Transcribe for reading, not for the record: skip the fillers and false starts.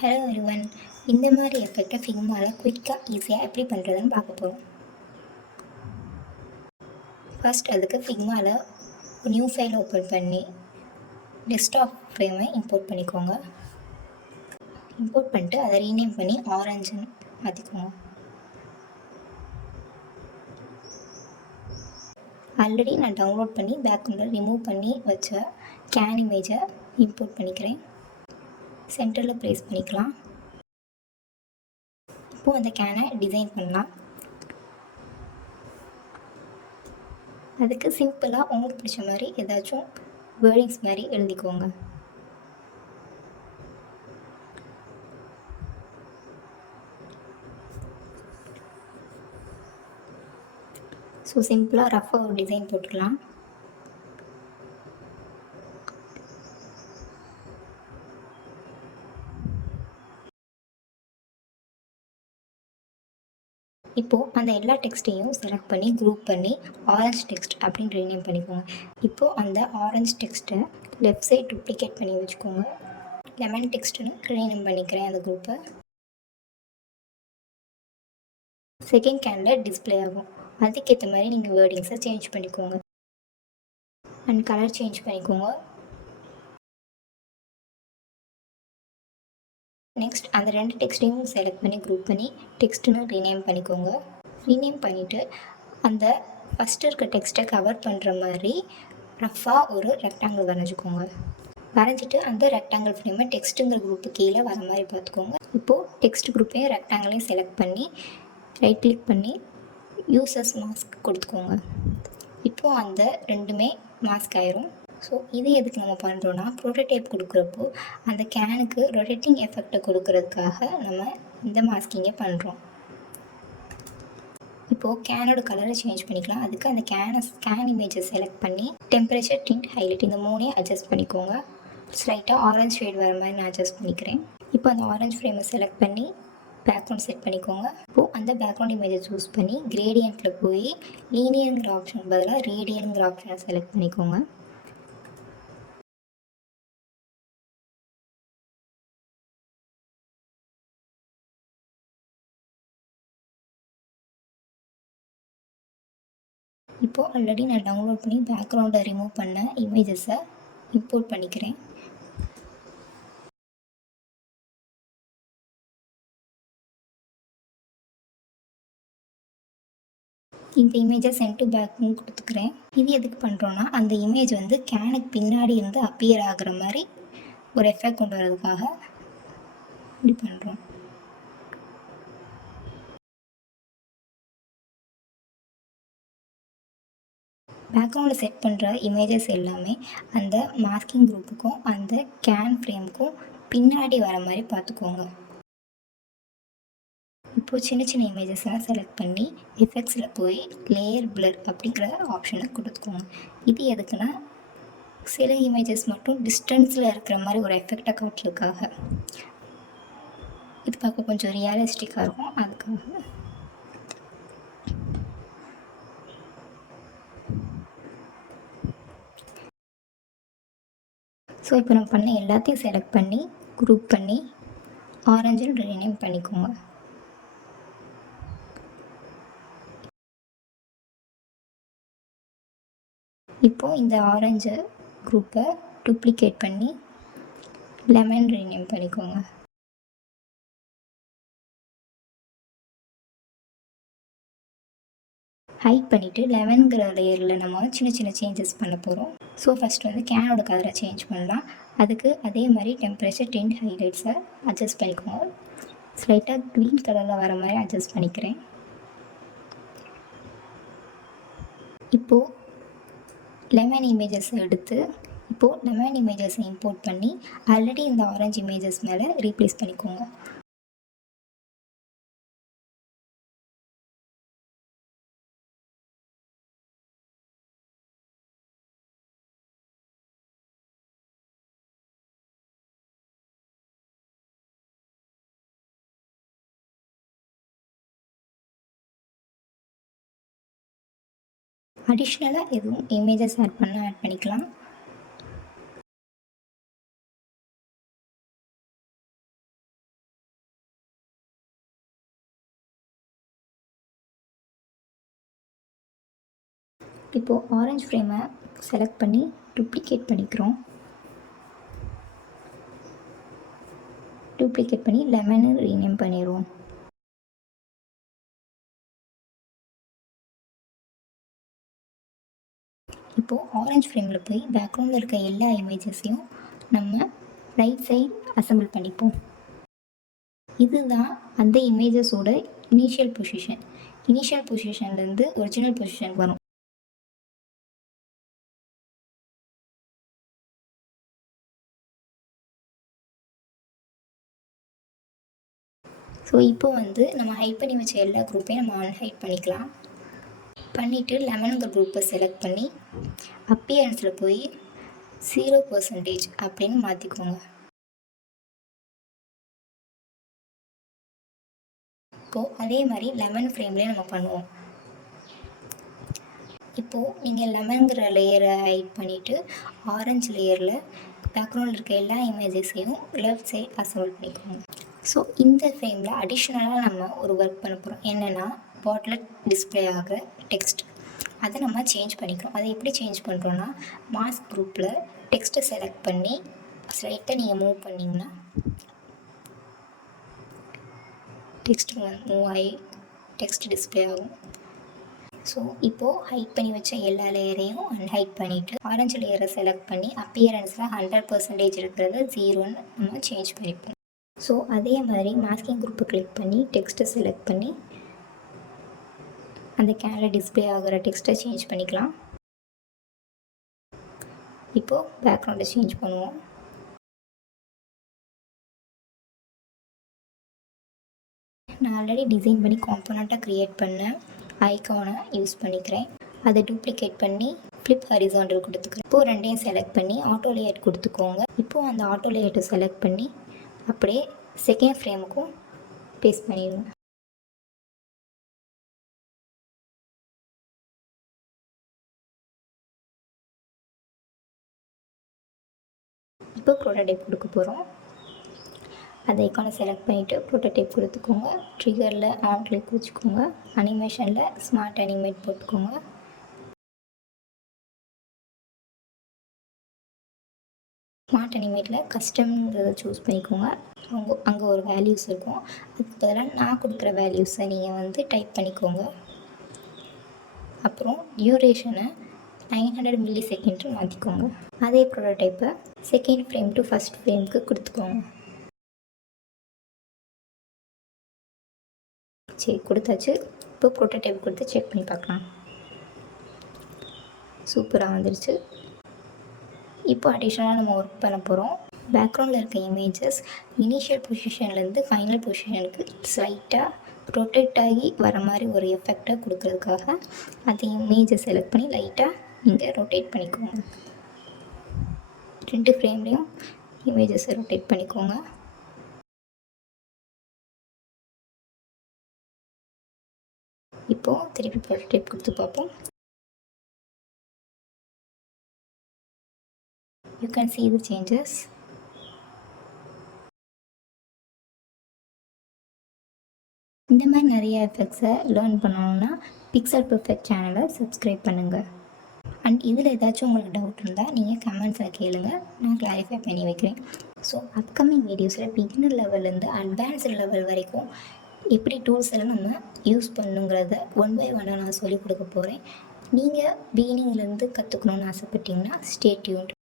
Hello everyone. இந்த மாதிரி எஃபெக்டை ஃபிக்மாவில் குயிக்காக ஈஸியாக எப்படி பண்ணுறதுன்னு பார்க்க போகிறோம். ஃபர்ஸ்ட் அதுக்கு ஃபிக்மாவில் ஒரு நியூ ஃபைல் ஓப்பன் பண்ணி டெஸ்க்டாப் ஃப்ரேமை இம்போர்ட் பண்ணிக்கோங்க. இம்போர்ட் பண்ணிட்டு அதை ரீநேம் பண்ணி ஆரஞ்சுன்னு மாற்றிக்கோங்க. ஆல்ரெடி நான் டவுன்லோட் பண்ணி பேக்ரவுண்டில் ரிமூவ் பண்ணி வச்ச கேன் இமேஜை இம்போர்ட் பண்ணிக்கிறேன். சென்டரில் ப்ளேஸ் பண்ணிக்கலாம். இப்போது அந்த கேனை டிசைன் பண்ணலாம். அதுக்கு சிம்பிளாக உங்களுக்கு பிடிச்ச மாதிரி ஏதாச்சும் வேர்டிங்ஸ் மாதிரி எழுதிக்கோங்க. ஸோ சிம்பிளாக ரஃபாக ஒரு டிசைன் போட்டுக்கலாம். இப்போது அந்த எல்லா டெக்ஸ்ட்டையும் செலக்ட் பண்ணி குரூப் பண்ணி ஆரஞ்ச் டெக்ஸ்ட் அப்படின்னு ரீநேம் பண்ணிக்கோங்க. இப்போது அந்த ஆரஞ்ச் டெக்ஸ்ட்டை லெஃப்ட் சைட் டூப்ளிகேட் பண்ணி வச்சுக்கோங்க. லெமன் டெக்ஸ்ட்டுன்னு ரீநேம் பண்ணிக்கிறேன் அந்த குரூப்பை. செகண்ட் கேனில் டிஸ்பிளே ஆகும். அதுக்கேற்ற மாதிரி நீங்கள் வேர்டிங்ஸை சேஞ்ச் பண்ணிக்கோங்க அண்ட் கலர் சேஞ்ச் பண்ணிக்கோங்க. நெக்ஸ்ட் அந்த ரெண்டு டெக்ஸ்ட்டையும் செலக்ட் பண்ணி குரூப் பண்ணி டெக்ஸ்ட்டுன்னு ரீநேம் பண்ணிக்கோங்க. ரீநேம் பண்ணிவிட்டு அந்த ஃபஸ்ட்டு இருக்க டெக்ஸ்ட்டை கவர் பண்ணுற மாதிரி ரஃபாக ஒரு ரெக்டாங்கிள் வரைஞ்சிக்கோங்க. வரைஞ்சிட்டு அந்த ரெக்டாங்கிள் ஃப்ரேமை டெக்ஸ்ட்டுங்கிற குரூப்பு கீழே வர மாதிரி பார்த்துக்கோங்க. இப்போது டெக்ஸ்ட் குரூப்பையும் ரெக்டாங்கிளையும் செலக்ட் பண்ணி ரைட் கிளிக் பண்ணி யூசர்ஸ் மாஸ்க் கொடுத்துக்கோங்க. இப்போது அந்த ரெண்டுமே மாஸ்க் ஆயிரும். ஸோ இது எதுக்கு நம்ம பண்ணுறோன்னா ப்ரோட்டோடைப் கொடுக்குறப்போ அந்த கேனுக்கு ரொட்டேட்டிங் எஃபெக்டை கொடுக்கறதுக்காக நம்ம இந்த மாஸ்கிங்கை பண்ணுறோம். இப்போது கேனோட கலரை சேஞ்ச் பண்ணிக்கலாம். அதுக்கு அந்த கேன் இமேஜை செலக்ட் பண்ணி டெம்பரேச்சர், டிண்ட், ஹைலைட் இந்த மூணையும் அட்ஜஸ்ட் பண்ணிக்கோங்க. ஸ்லைட்டாக ஆரஞ்ச் ஷேட் வர மாதிரி நான் அட்ஜஸ்ட் பண்ணிக்கிறேன். இப்போ அந்த ஆரஞ்ச் ஃப்ரேமை செலக்ட் பண்ணி பேக்ரவுண்ட் செட் பண்ணிக்கோங்க. இப்போது அந்த பேக்ரவுண்ட் இமேஜை சூஸ் பண்ணி கிரேடியண்ட்டில் போய் லீனியருங்கிற ஆப்ஷனுக்கு பதிலாக ரேடியலுங்கிற ஆப்ஷனை செலக்ட் பண்ணிக்கோங்க. இப்போது ஆல்ரெடி நான் டவுன்லோட் பண்ணி பேக்ரவுண்டை ரிமூவ் பண்ண இமேஜஸை இம்போர்ட் பண்ணிக்கிறேன். இந்த இமேஜை சென்ட் டு பேக்னு கொடுத்துக்கிறேன். இது எதுக்கு பண்ணுறோன்னா அந்த இமேஜ் வந்து கேனுக்கு பின்னாடி இருந்து அப்பியர் ஆகிற மாதிரி ஒரு எஃபெக்ட் கொண்டு வரதுக்காக இப்படி பண்ணுறோம். பேக்ரவுண்டில் செட் பண்ணுற இமேஜஸ் எல்லாமே அந்த மாஸ்கிங் குரூப்புக்கும் அந்த கேன் ஃப்ரேமுக்கும் பின்னாடி வர மாதிரி பார்த்துக்கோங்க. இப்போது சின்ன சின்ன இமேஜஸ்லாம் செலக்ட் பண்ணி எஃபெக்ட்ஸில் போய் லேயர் பிளர் அப்படிங்கிற ஆப்ஷனை கொடுத்துக்கோங்க. இது எதுக்குன்னா சில இமேஜஸ் மட்டும் டிஸ்டன்ஸில் இருக்கிற மாதிரி ஒரு எஃபெக்டை காட்டுறதுக்காக. இது பார்க்க கொஞ்சம் ரியலிஸ்டிக்காக இருக்கும், அதுக்காக. ஸோ இப்போ நம்ம பண்ண எல்லாத்தையும் செலக்ட் பண்ணி குரூப் பண்ணி ஆரஞ்சுன்னு ரீநேம் பண்ணிக்கோங்க. இப்போது இந்த ஆரஞ்சு குரூப்பை டூப்ளிகேட் பண்ணி லெமன் ரீநேம் பண்ணிக்கோங்க. ஹைட் பண்ணிவிட்டு லெமன்கிற லேயரில் நம்ம சின்ன சின்ன சேஞ்சஸ் பண்ண போகிறோம். ஸோ ஃபஸ்ட் வந்து கேனோட கலரை சேஞ்ச் பண்ணலாம். அதுக்கு அதே மாதிரி டெம்பரேச்சர், டிண்ட், ஹைலைட்ஸை அட்ஜஸ்ட் பண்ணிக்கோங்க. ஸ்லைட்டாக க்ரீன் கலரில் வர மாதிரி அட்ஜஸ்ட் பண்ணிக்கிறேன். இப்போது லெமன் இமேஜஸை எடுத்து இப்போது லெமன் இமேஜஸை இம்போர்ட் பண்ணி ஆல்ரெடி இந்த ஆரஞ்சு இமேஜஸ் மேலே ரீப்ளேஸ் பண்ணிக்கோங்க. அடிஷ்னலாக எதுவும் இமேஜஸ் ஆட் பண்ணிக்கலாம். இப்போது ஆரஞ்சு ஃப்ரேமை செலக்ட் பண்ணி டூப்ளிகேட் பண்ணிக்கிறோம். டூப்ளிகேட் பண்ணி லெமனு ரீநேம் பண்ணிடுவோம். இப்போது ஆரஞ்சு ஃப்ரேமில் போய் பேக்ரவுண்டில் இருக்க எல்லா இமேஜஸையும் நம்ம ரைட் சைட் அசம்பிள் பண்ணிப்போம். இதுதான் அந்த இமேஜஸோட இனிஷியல் பொசிஷன். இனிஷியல் பொசிஷன்லேருந்து ஒரிஜினல் பொசிஷனுக்கு வரும். ஸோ இப்போ வந்து நம்ம ஹைட் பண்ணி வச்ச எல்லா குரூப்பையும் நம்ம அன்ஹைட் பண்ணிக்கலாம். பண்ணிவிட்டு லெமனுங்கிற குரூப்பை செலக்ட் பண்ணி அப்பியரன்ஸில் போய் 0% அப்படின்னு மாற்றிக்கோங்க. இப்போது அதே மாதிரி லெமன் ஃப்ரேம்லேயே நம்ம பண்ணுவோம். இப்போது நீங்கள் லெமனுங்கிற லேயரை ஹைட் பண்ணிவிட்டு ஆரஞ்சு லேயரில் பேக்ரவுண்டில் இருக்க எல்லா இமேஜஸையும் லெஃப்ட் சைட் அசம்பிள் பண்ணிக்கோங்க. ஸோ இந்த ஃப்ரேமில் அடிஷ்னலாக நம்ம ஒரு ஒர்க் பண்ண போகிறோம். என்னென்னா பாட்டில் டிஸ்பிளே ஆகிற டெக்ஸ்ட் அதை நம்ம சேஞ்ச் பண்ணிக்கிறோம். அதை எப்படி சேஞ்ச் பண்ணுறோன்னா மாஸ்க் குரூப்பில் டெக்ஸ்ட்டை செலக்ட் பண்ணி ஸ்லைட்டாக நீங்கள் மூவ் பண்ணிங்கன்னா டெக்ஸ்ட் மூவ் ஆகி டெக்ஸ்ட் டிஸ்பிளே ஆகும். ஸோ இப்போது ஹைட் பண்ணி வச்ச எல்லா லேயரையும் அன்ஹைட் பண்ணிவிட்டு ஆரஞ்சு லேயரை செலக்ட் பண்ணி அப்பியரன்ஸில் 100% இருக்கிறத 0ன்னு நம்ம சேஞ்ச் பண்ணிப்போம். ஸோ அதே மாதிரி மாஸ்கிங் குரூப்பை கிளிக் பண்ணி டெக்ஸ்ட்டை செலக்ட் பண்ணி அந்த கேனில் டிஸ்பிளே ஆகிற டெக்ஸ்ட்டை சேஞ்ச் பண்ணிக்கலாம். இப்போது பேக்ரவுண்டை சேஞ்ச் பண்ணுவோம். நான் ஆல்ரெடி டிசைன் பண்ணி காம்போனண்ட்டாக க்ரியேட் பண்ண ஐக்கானை யூஸ் பண்ணிக்கிறேன். அதை டூப்ளிகேட் பண்ணி ஃப்ளிப் ஹாரிசாண்டல் கொடுத்துக்கிறேன். இப்போது ரெண்டையும் செலக்ட் பண்ணி ஆட்டோ லேயர் கொடுத்துக்கோங்க. இப்போது அந்த ஆட்டோ லேயர்ட்டை செலக்ட் பண்ணி அப்படியே செகண்ட் ஃப்ரேமுக்கும் பேஸ்ட் பண்ணிடுங்க. இப்போ ப்ரோட்டோடைப் கொடுக்க போகிறோம். அந்த ஐக்கானை செலக்ட் பண்ணிவிட்டு ப்ரோட்டோடைப் கொடுத்துக்கோங்க. ட்ரிகரில் ஆன் கிளிக் வச்சுக்கோங்க. அனிமேஷனில் ஸ்மார்ட் அனிமேட் போட்டுக்கோங்க. ஸ்மார்ட் அனிமேட்டில் கஸ்டம்ங்கிறத சூஸ் பண்ணிக்கோங்க. அங்கே ஒரு வேல்யூஸ் இருக்கும். அதுக்கு பதிலாக நான் கொடுக்குற வேல்யூஸை நீங்கள் வந்து டைப் பண்ணிக்கோங்க. அப்புறம் டியூரேஷனை 900 மில்லி மாற்றிக்கோங்க. அதே ப்ரோட்டோடைப்பை செகண்ட் ஃப்ரேம் டு ஃபஸ்ட் ஃப்ரேமுக்கு கொடுத்துக்கோங்க. சரி கொடுத்தாச்சு. இப்போ ப்ரோட்டோடைப் கொடுத்து செக் பண்ணி பார்க்கலாம். சூப்பராக வந்துருச்சு. இப்போ அடிஷ்னலாக நம்ம ஒர்க் பண்ண போகிறோம். பேக்ரவுண்டில் இருக்க இமேஜஸ் இனிஷியல் பொசிஷன்லேருந்து ஃபைனல் பொசிஷனுக்கு ஸ்லைட்டாக ரொட்டேட் ஆகி வர மாதிரி ஒரு எஃபெக்டை கொடுக்கறதுக்காக அந்த இமேஜை செலக்ட் பண்ணி லைட்டாக நீங்கள் ரொட்டேட் பண்ணிக்கோங்க. 2 ஃப்ரேம்லேயும் இமேஜஸை ரொட்டேட் பண்ணிக்கோங்க. இப்போது திருப்பி ப்ரோட்டோடைப் கொடுத்து பார்ப்போம். You can see the changes. இந்த மாதிரி நிறைய எஃபெக்ட்ஸை லேர்ன் பண்ணணுன்னா பிக்சல் பெர்ஃபெக்ட் சேனலை சப்ஸ்கிரைப் பண்ணுங்கள். அண்ட் இதில் ஏதாச்சும் உங்களுக்கு டவுட் இருந்தால் நீங்கள் கமெண்ட்ஸில் கேளுங்கள், நான் கிளாரிஃபை பண்ணி வைக்கிறேன். ஸோ அப்கமிங் வீடியோஸில் பிகினர் லெவல்லேருந்து அட்வான்ஸ்டு லெவல் வரைக்கும் எப்படி டூல்ஸ் எல்லாம் நம்ம யூஸ் பண்ணுங்கிறத 1 by 1 நான் சொல்லிக் கொடுக்க போகிறேன். நீங்கள் பிகினிங்லேருந்து கற்றுக்கணுன்னு ஆசைப்பட்டீங்கன்னா ஸ்டே டியூன்ட்.